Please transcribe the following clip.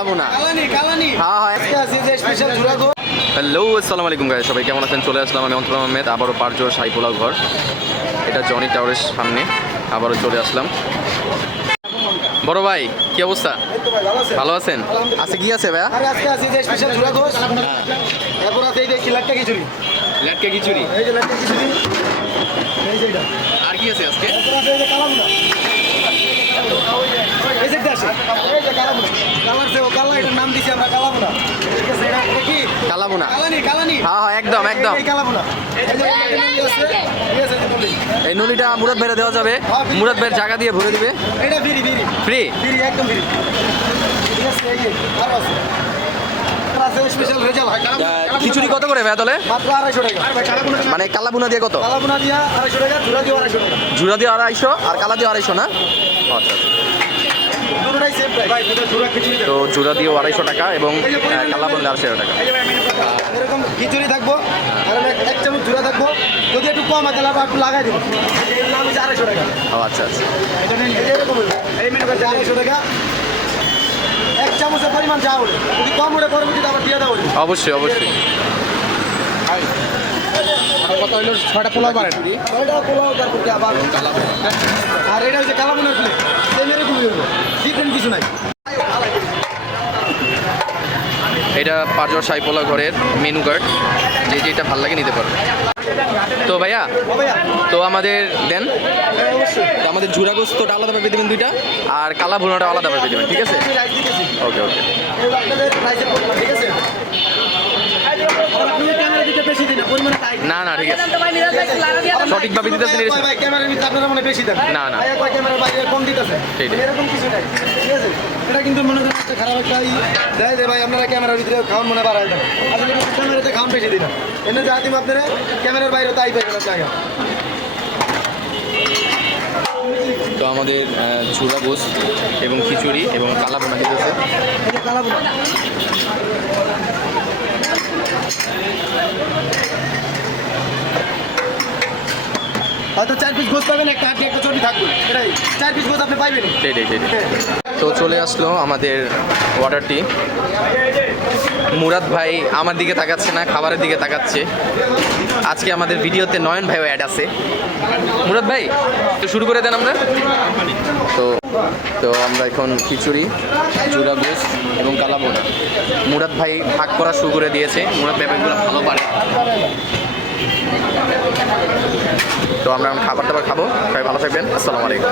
কালাবোনা। Hello, আসসালামু আলাইকুম guys, সবাই কেমন আছেন? চলে আসলাম আমি অন্তর আহমেদ, আবারও পারজোর শাহী পোলাও ঘর। এটা জনি টাওয়ারের সামনে আবারও চলে আসলাম। বড় ভাই, কি অবস্থা? ভালো আছেন? আজকে কি আছে ভাইয়া? লেটকা খিচুড়ি। আর কি আছে আজকে? কালাবোনা। হ্যাঁ, একদম একদম। এই নলিটা মুরাদ ভাইরে দেওয়া যাবে, মুরাদ ভাইয়ের জায়গা দিয়ে ভরে দিবে। ফ্রি? খিচুড়ি কত করে ভাইয়া তাহলে? মানে কালাবোনা দিয়ে কত? জুড়া দিয়ে 250 আর কালা দিয়ে 250 না? আচ্ছা, তো জুড়া দিয়ে 250 টাকা এবং কালাবোনা 250 টাকা। এরকম খিচুড়ি থাকবো, এক চামচ জুড়া থাকবো, যদি একটু কম হয় তাহলে আবার একটু লাগাই দেবো। 250 টাকা। ও আচ্ছা আচ্ছা, এরকম 250 টাকা। এক চামচের পরিমাণ যা হলে, যদি কম হলে পরবর্তীতে আবার দিয়ে দেওয়া। অবশ্যই অবশ্যই। কত হলো? 6টা পোলাও পারেন। 6টা পোলাও তারপর কি আবার আর এটা হচ্ছে কালাবোনার প্লেট। এরকমই হলো, ডিফারেন্ট কিছু নাই। এটা পারজোর শাহী পোলাও ঘরের মেনু কার্ড, যে যেটা ভালো লাগে নিতে পারবে। তো ভাইয়া, তো আমাদের দেন, তো আমাদের ঝুরা গোস্তটা আলাদাভাবে দেবেন 2টা, আর কালা ভুনাটা আলাদাভাবে দেবেন, ঠিক আছে? ওকে ওকে। না না, ঠিক আছে, সঠিকভাবে দিতেছেন। না না, এরকম কিছু নাই, ঠিক আছে? এটা কিন্তু মনে করেন একটা খারাপ একটা দেয় যে ভাই আপনারা ক্যামেরার ভিতরে খাওয়ান মনে বাড়ায় দেন, আসলে ক্যামেরাতে খাওয়ান বেশি দিন এনে যা দিব আপনারা ক্যামেরার বাইরে তাই পাইবেন জায়গা। তো আমাদের ঝুরা গোস্ত এবং খিচুড়ি এবং কালাবোনা দিতেছে। হয়তো 4 পিস গোস্ত পাবেন, একটা হাঁটি একটা চর্বি থাকবে, এটাই 4 পিস গোস্ত আপনি পাইবেন। সেটাই সেটাই। তো চলে আসলো আমাদের অর্ডারটি। মুরাদ ভাই আমার দিকে তাকাচ্ছে না, খাবারের দিকে তাকাচ্ছে। আজকে আমাদের ভিডিওতে নয়ন ভাইও অ্যাড আছে। মুরাদ ভাই, তো শুরু করে দেন আমরা। তো আমরা এখন খিচুড়ি, জুড়া গোস্ত এবং কালাবোনা মুরাদ ভাই ভাগ করা শুরু করে দিয়েছে। মুরাদ ভাই এগুলো ভালো পারে। তো আমরা খাবার দাবার খাবো। সবাই ভালো থাকবেন। আসসালামু আলাইকুম।